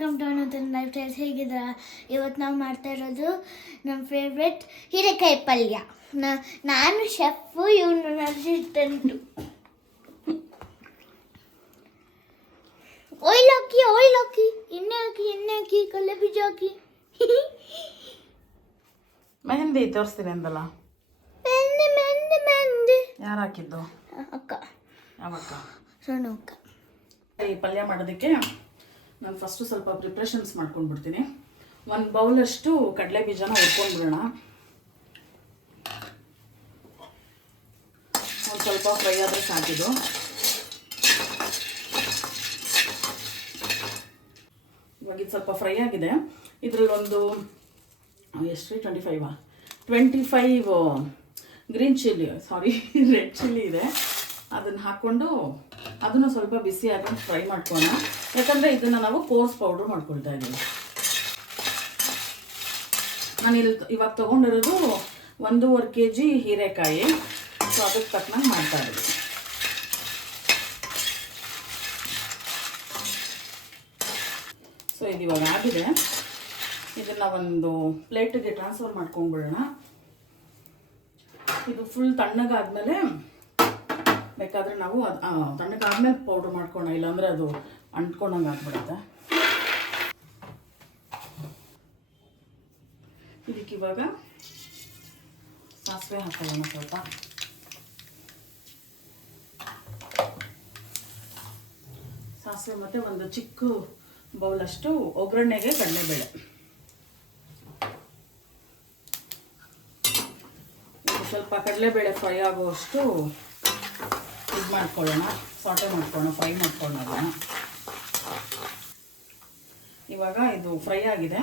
Welcome to another lifestyle. ಹೇಗಿದ್ದೀರಾ? ಇವತ್ತು ನಾವು ಮಾಡ್ತಾ ಇರೋದು ನಮ್ಮ ಫೇವ್ರೆಟ್ ಹೀರೆಕಾಯಿ ಪಲ್ಯ. ನಾನು ಶೆಫು, ಇವನು ನನ್ನ ಅಸಿಸ್ಟೆಂಟು. ಆಯಿಲ್ ಹಾಕಿ ಎಣ್ಣೆ ಹಾಕಿ ಕಡಲೆ ಬೀಜ ಹಾಕಿ ಮೆಹಂದಿ ತೋರಿಸ್ತೀನಿ ಅಂದಲ್ಲ. ಮೆಹಂದಿ ಯಾರು ಹಾಕಿದ್ದು? ಅಕ್ಕ. ಯಾವಕ್ಕ? ಸೋನು ಅಕ್ಕ. ಈ ಪಲ್ಯ ಮಾಡೋದಕ್ಕೆ ನಾನು ಫಸ್ಟು ಸ್ವಲ್ಪ ಪ್ರಿಪ್ರೇಷನ್ಸ್ ಮಾಡ್ಕೊಂಡ್ಬಿಡ್ತೀನಿ. 1 ಬೌಲಷ್ಟು ಕಡಲೆ ಬೀಜನ ಹುರ್ಕೊಂಡ್ಬಿಡೋಣ. ಒಂದು ಸ್ವಲ್ಪ ಫ್ರೈ ಆದರೆ ಸಾಕಿದ್ದು. ಇವಾಗ ಇದು ಸ್ವಲ್ಪ ಫ್ರೈ ಆಗಿದೆ. ಇದರಲ್ಲಿ ಒಂದು ಎಷ್ಟು 25 ಗ್ರೀನ್ ಚಿಲ್ಲಿ, ರೆಡ್ ಚಿಲ್ಲಿ ಇದೆ. ಅದನ್ನು ಹಾಕ್ಕೊಂಡು ಅದನ್ನು ಸ್ವಲ್ಪ ಬಿಸಿ ಹಾಕೊಂಡು ಫ್ರೈ ಮಾಡ್ಕೊಳ್ಳೋಣ. ಯಾಕಂದರೆ ಇದನ್ನು ನಾವು ಕೋರ್ಸ್ ಪೌಡ್ರ್ ಮಾಡ್ಕೊಳ್ತಾ ಇದ್ದೀವಿ. ನಾನು ಇವಾಗ ತೊಗೊಂಡಿರೋದು 1.5 kg ಹೀರೆಕಾಯಿ. ಸೊ ಅದಕ್ಕೆ ತಕ್ಕನಾಗಿ ಮಾಡ್ತಾ ಇದ್ದೀವಿ. ಸೊ ಇದು ಇವಾಗ ಆಗಿದೆ. ಇದನ್ನು ಒಂದು ಪ್ಲೇಟಿಗೆ ಟ್ರಾನ್ಸ್ಫರ್ ಮಾಡ್ಕೊಂಡ್ಬಿಡೋಣ. ಇದು ಫುಲ್ ತಣ್ಣಗಾದ್ಮೇಲೆ ಬೇಕಾದರೆ ನಾವು ತಣ್ಣಗಾದ್ಮೇಲೆ ಪೌಡ್ರ್ ಮಾಡ್ಕೊಳ್ಳೋಣ, ಇಲ್ಲಾಂದರೆ ಅದು ಅಂಟ್ಕೊಂಡಂಗೆ ಆಗ್ಬಿಡುತ್ತೆ. ಇದಕ್ಕೆ ಇವಾಗ ಸಾಸಿವೆ ಹಾಕೊಳ್ಳೋಣ. ಸ್ವಲ್ಪ ಸಾಸಿವೆ ಮತ್ತು ಒಂದು ಚಿಕ್ಕ ಬೌಲಷ್ಟು ಒಗ್ಗರಣೆಗೆ ಕಡಲೆಬೇಳೆ. ಸ್ವಲ್ಪ ಕಡಲೆಬೇಳೆ ಫ್ರೈ ಆಗುವಷ್ಟು ಇದು ಮಾಡ್ಕೊಳ್ಳೋಣ, ಸಾಟೆ ಮಾಡ್ಕೊಳ್ಳೋಣ, ಫ್ರೈ ಮಾಡ್ಕೊಳ್ಳೋಣ. ಇವಾಗ ಇದು ಫ್ರೈ ಆಗಿದೆ.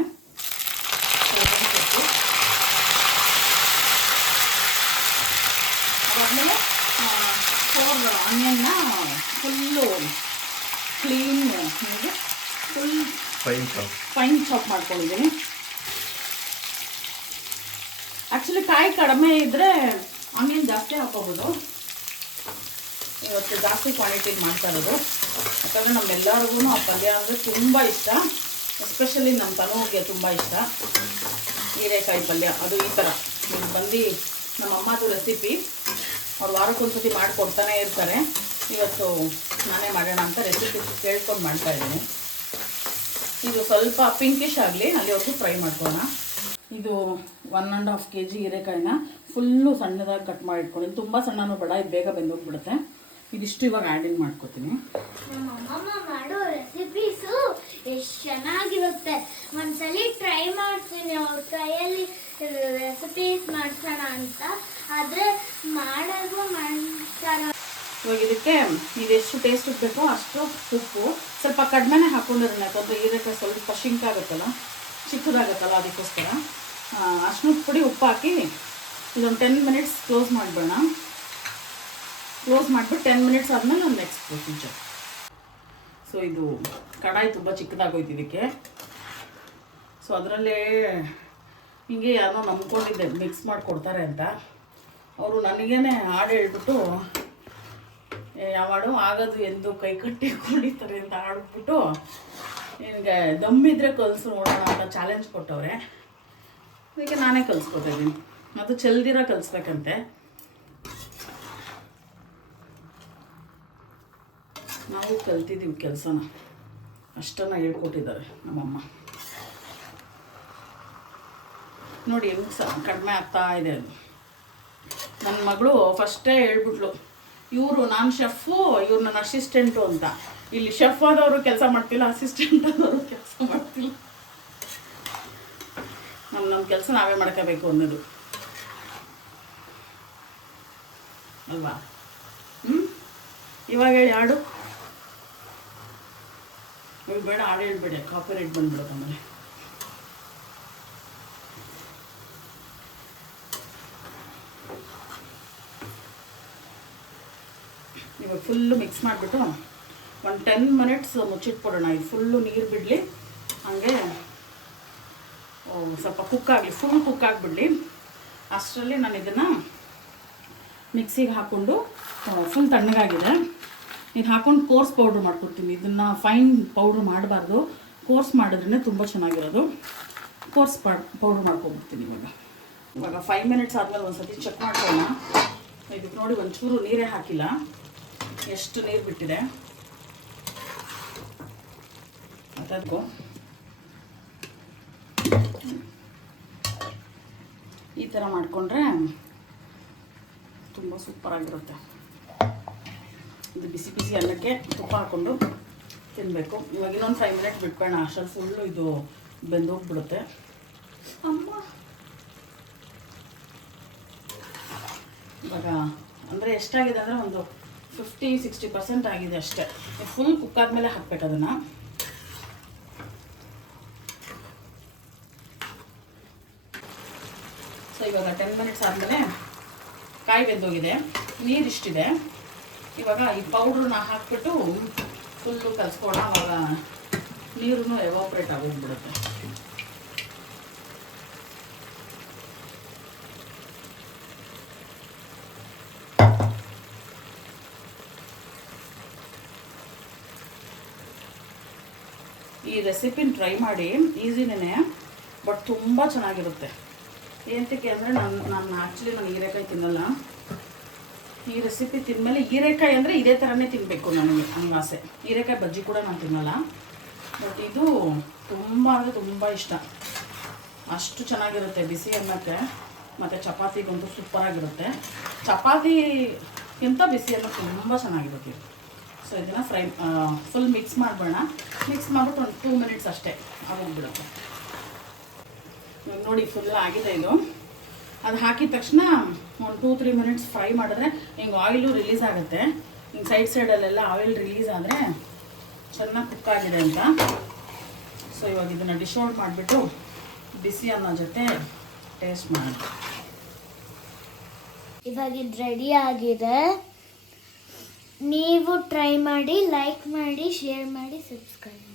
ಅದಾದಮೇಲೆ 4 ಆನಿಯನ್ನ full clean full fine chop ಮಾಡ್ಕೊಂಡಿದ್ದೀನಿ. ಆ್ಯಕ್ಚುಲಿ ಕಾಯಿ ಕಡಿಮೆ ಇದ್ದರೆ ಆನಿಯನ್ ಜಾಸ್ತಿ ಹಾಕೋಬೋದು. ಇವತ್ತು ಜಾಸ್ತಿ ಕ್ವಾಂಟಿಟಿಗೆ ಮಾಡ್ತಾ ಇರೋದು, ಯಾಕಂದರೆ ನಮ್ಮೆಲ್ಲರಿಗೂ ಆ ಪಲ್ಯ ಅಂದರೆ ತುಂಬ ಇಷ್ಟ. ಎಸ್ಪೆಷಲಿ ನಮ್ಮ ತನುವಿಗೆ ತುಂಬ ಇಷ್ಟ ಹೀರೆಕಾಯಿ ಪಲ್ಯ. ಅದು ಈ ಥರ ಇದು ಬಂದು ನಮ್ಮಮ್ಮದು ರೆಸಿಪಿ. ಅವ್ರು ವಾರಕ್ಕೊಂದ್ಸತಿ ಮಾಡಿಕೊಡ್ತಾನೆ ಇರ್ತಾರೆ. ಇವತ್ತು ನಾನೇ ಮಾಡೋಣ ಅಂತ ರೆಸಿಪಿ ಕೇಳ್ಕೊಂಡು ಮಾಡ್ತಾಯಿದ್ದೀನಿ. ಇದು ಸ್ವಲ್ಪ ಪಿಂಕಿಶ್ ಆಗಲಿ, ಅಲ್ಲಿವರೆಗೂ ಫ್ರೈ ಮಾಡ್ಕೊಳ್ಳೋಣ. ಇದು 1.5 kg ಹೀರೆಕಾಯಿನ ಫುಲ್ಲು ಸಣ್ಣದಾಗಿ ಕಟ್ ಮಾಡಿ ಇಟ್ಕೊಂಡು, ತುಂಬ ಸಣ್ಣನೂ ಬೇಡ, ಇದು ಬೇಗ ಬೆಂದೋಗ್ಬಿಡುತ್ತೆ. ಇದಿಷ್ಟು ಇವಾಗ ಆ್ಯಡಿಂಗ್ ಮಾಡ್ಕೊತೀನಿ. ನಮ್ಮಮ್ಮ ಮಾಡೋ ರೆಸಿಪೀಸು ಎಷ್ಟು ಚೆನ್ನಾಗಿರುತ್ತೆ. ಒಂದ್ಸಲಿ ಟ್ರೈ ಮಾಡ್ತೀನಿ ಅವ್ರ ಕೈಯಲ್ಲಿ ರೆಸಿಪೀಸ್ ಮಾಡ್ಸೋಣ ಅಂತ, ಆದರೆ ಮಾಡೋದು ಮಾಡ್ತಾರೆ. ಇವಾಗ ಇದಕ್ಕೆ ಇದೆಷ್ಟು ಟೇಸ್ಟ್ ಬೇಕೋ ಅಷ್ಟು ಉಪ್ಪು ಸ್ವಲ್ಪ ಕಡಿಮೆನೇ ಹಾಕೊಂಡಿರೋಣ, ಯಾಕಂದರೆ ಹೀರೆಕಾಯಿ ಸ್ವಲ್ಪ ಶಿಂಕಾಗುತ್ತಲ್ಲ, ಚಿಕ್ಕದಾಗುತ್ತಲ್ಲ, ಅದಕ್ಕೋಸ್ಕರ ಅಷ್ಟು ಪುಡಿ ಉಪ್ಪು ಹಾಕಿ ಇದೊಂದು 10 ಮಿನಿಟ್ಸ್ ಕ್ಲೋಸ್ ಮಾಡಿಬಿಡೋಣ. ಕ್ಲೋಸ್ ಮಾಡಿಬಿಟ್ಟು 10 ಮಿನಿಟ್ಸ್ ಆದಮೇಲೆ ಒಂದು ನೆಕ್ಸ್ಟ್ ಪ್ರೊಸೀಜರ್. ಸೊ ಇದು ಕಡಾಯಿ ತುಂಬ ಚಿಕ್ಕದಾಗೋಯ್ತು ಇದಕ್ಕೆ. ಸೊ ಅದರಲ್ಲೇ ಹೀಗೆ ಯಾರೋ ನಂಬ್ಕೊಂಡಿದ್ದೆ ಮಿಕ್ಸ್ ಮಾಡಿಕೊಡ್ತಾರೆ ಅಂತ. ಅವರು ನನಗೇನೆ ಹಾಡು ಹೇಳ್ಬಿಟ್ಟು ಯಾವಾಡು ಆಗೋದು ಎಂದು ಕೈ ಕಟ್ಟಿ ಕುಡಿತಾರೆ ಅಂತ ಆಡ್ಬಿಟ್ಟು ನಿನಗೆ ದಮ್ಮಿದ್ರೆ ಕಲಿಸು ನೋಡೋಣ ಅಂತ ಚಾಲೆಂಜ್ ಕೊಟ್ಟವ್ರೆ. ಅದಕ್ಕೆ ನಾನೇ ಕಲಿಸ್ಕೊತಾ ಇದ್ದೀನಿ. ಅದು ಚೆಲ್ದಿರ ಕಲಿಸ್ಬೇಕಂತೆ. ನಾವು ಕಲ್ತಿದ್ದೀವಿ ಕೆಲಸನ, ಅಷ್ಟನ್ನು ಹೇಳ್ಕೊಟ್ಟಿದ್ದಾರೆ ನಮ್ಮಮ್ಮ. ನೋಡಿ ಹೆಂಗೆ ಕಡಿಮೆ ಆಗ್ತಾ ಇದೆ ಅದು. ನನ್ನ ಮಗಳು ಫಸ್ಟೇ ಹೇಳ್ಬಿಟ್ಲು, ನಾನು ಶೆಫು, ಇವ್ರು ನನ್ನ ಅಸಿಸ್ಟೆಂಟು ಅಂತ. ಇಲ್ಲಿ ಶೆಫ್ ಆದವರು ಕೆಲಸ ಮಾಡ್ತಿಲ್ಲ, ಅಸಿಸ್ಟೆಂಟ್ ಆದವರು ಕೆಲಸ ಮಾಡ್ತಿಲ್ಲ. ನಮ್ಮ ಕೆಲಸ ನಾವೇ ಮಾಡ್ಕೋಬೇಕು ಅನ್ನೋದು ಅಲ್ವಾ? ಇವಾಗ ಹೇಳಿ ಹಾಡು. ಬೇಡ ಹಾಡು ಹೇಳ್ಬೇಡಿ, ಕಾಪಿ ರೈಟ್ ಬಂದ್ಬಿಡುತ್ತೆ ಆಮೇಲೆ. ಇವಾಗ ಫುಲ್ಲು ಮಿಕ್ಸ್ ಮಾಡಿಬಿಟ್ಟು ಒಂದು 10 ಮಿನಿಟ್ಸ್ ಮುಚ್ಚಿಟ್ಬಿಡೋಣ. ಇದು ಫುಲ್ಲು ನೀರು ಬಿಡಲಿ, ಹಾಗೆ ಸ್ವಲ್ಪ ಕುಕ್ಕಾಗಲಿ, ಫುಲ್ ಕುಕ್ಕಾಗಿಬಿಡಲಿ. ಅಷ್ಟರಲ್ಲಿ ನಾನು ಇದನ್ನು ಮಿಕ್ಸಿಗೆ ಹಾಕ್ಕೊಂಡು ಫುಲ್ ತಣ್ಣಗಾಗಿದೆ ಇದು ಹಾಕ್ಕೊಂಡು ಕೋರ್ಸ್ ಪೌಡ್ರ್ ಮಾಡ್ಕೊಡ್ತೀನಿ. ಇದನ್ನು ಫೈನ್ ಪೌಡ್ರ್ ಮಾಡಬಾರ್ದು, ಕೋರ್ಸ್ ಮಾಡಿದ್ರೇ ತುಂಬ ಚೆನ್ನಾಗಿರೋದು. ಕೋರ್ಸ್ ಪೌಡ್ರ್ ಮಾಡ್ಕೊಂಡ್ಬಿಡ್ತೀನಿ ಇವಾಗ 5 ಮಿನಿಟ್ಸ್ ಆದಮೇಲೆ ಒಂದು ಸತಿ ಚೆಕ್ ಮಾಡ್ಕೊಳ್ಳೋಣ. ಇದಕ್ಕೆ ನೋಡಿ ಒಂಚೂರು ನೀರೇ ಹಾಕಿಲ್ಲ, ಎಷ್ಟು ನೀರು ಬಿಟ್ಟಿದೆ. ಅದಕ್ಕೂ ಈ ಥರ ಮಾಡಿಕೊಂಡ್ರೆ ತುಂಬ ಸೂಪರಾಗಿರುತ್ತೆ. ಇದು ಬಿಸಿ ಬಿಸಿ ಅನ್ನಕ್ಕೆ ತುಪ್ಪ ಹಾಕ್ಕೊಂಡು ತಿನ್ನಬೇಕು. ಇವಾಗ ಇನ್ನೊಂದು 5 ಮಿನಿಟ್ ಬಿಟ್ಬೇಡ, ಅಷ್ಟರಲ್ಲಿ ಫುಲ್ಲು ಇದು ಬೆಂದೋಗ್ಬಿಡುತ್ತೆ. ಅಮ್ಮ ಇವಾಗ ಅಂದರೆ ಎಷ್ಟಾಗಿದೆ ಅಂದರೆ ಒಂದು 50-60% ಆಗಿದೆ ಅಷ್ಟೇ. ಫುಲ್ ಕುಕ್ ಆದಮೇಲೆ ಹಾಕ್ಬೇಕು ಅದನ್ನು. ಸೊ ಇವಾಗ 10 ಮಿನಿಟ್ಸ್ ಆದಮೇಲೆ ಕಾಯಿ ಬೆಂದೋಗಿದೆ, ನೀರಿಷ್ಟಿದೆ. ಇವಾಗ ಈ ಪೌಡ್ರನ್ನ ಹಾಕ್ಬಿಟ್ಟು ಫುಲ್ಲು ಕಲಿಸ್ಕೊಳ್ಳೋಣ. ಆವಾಗ ನೀರು ಎವಾಪ್ರೇಟ್ ಆಗೋಗ್ಬಿಡುತ್ತೆ. ಈ ರೆಸಿಪಿನ ಟ್ರೈ ಮಾಡಿ, ಈಸಿನೇ ಬಟ್ ತುಂಬ ಚೆನ್ನಾಗಿರುತ್ತೆ. ಏನಕ್ಕೆ ಅಂದರೆ ನಾನು ಆ್ಯಕ್ಚುಲಿ ನಾನು ಹೀರೆಕಾಯಿ ತಿನ್ನಲ್ಲ. ಈ ರೆಸಿಪಿ ತಿಂದಮೇಲೆ ಹೀರೆಕಾಯಿ ಅಂದರೆ ಇದೇ ಥರನೇ ತಿನ್ನಬೇಕು ನನಗೆ, ಹಂಗೆ ಆಸೆ. ಹೀರೆಕಾಯಿ ಬಜ್ಜಿ ಕೂಡ ನಾನು ತಿನ್ನಲ್ಲ, ಬಟ್ ಇದು ತುಂಬ ಅಂದರೆ ತುಂಬ ಇಷ್ಟ. ಅಷ್ಟು ಚೆನ್ನಾಗಿರುತ್ತೆ ಬಿಸಿ ಅನ್ನಕ್ಕೆ, ಮತ್ತು ಚಪಾತಿಗಂತೂ ಸೂಪರಾಗಿರುತ್ತೆ. ಚಪಾತಿಗಿಂತ ಬಿಸಿ ಅನ್ನ ತುಂಬ ಚೆನ್ನಾಗಿರುತ್ತೆ. ಸೊ ಇದನ್ನು ಫುಲ್ ಮಿಕ್ಸ್ ಮಾಡಬೇಡ. ಮಿಕ್ಸ್ ಮಾಡಿಬಿಟ್ಟು ಒಂದು 2 ಮಿನಿಟ್ಸ್ ಅಷ್ಟೇ ಆಗೋಗ್ಬಿಡುತ್ತೆ. ನೋಡಿ ಫುಲ್ ಆಗಿದೆ ಇದು. ಅದು ಹಾಕಿದ ತಕ್ಷಣ ಒಂದು 2-3 ಮಿನಿಟ್ಸ್ ಫ್ರೈ ಮಾಡಿದ್ರೆ ಹಿಂಗೆ ಆಯಿಲು ರಿಲೀಸ್ ಆಗುತ್ತೆ. ಹಿಂಗೆ ಸೈಡಲ್ಲೆಲ್ಲ ಆಯಿಲ್ ರಿಲೀಸ್ ಆದರೆ ಚೆನ್ನಾಗಿ ಕುಕ್ ಆಗಿದೆ ಅಂತ. ಸೊ ಇವಾಗ ಇದನ್ನು ಡಿಶ್ ಔಟ್ ಮಾಡಿಬಿಟ್ಟು ಬಿಸಿ ಅನ್ನೋ ಜೊತೆ ಟೇಸ್ಟ್ ಮಾಡಿ. ಇವಾಗ ಇದು ರೆಡಿ ಆಗಿದೆ. ನೀವು ಟ್ರೈ ಮಾಡಿ, ಲೈಕ್ ಮಾಡಿ, ಶೇರ್ ಮಾಡಿ, ಸಬ್ಸ್ಕ್ರೈಬ್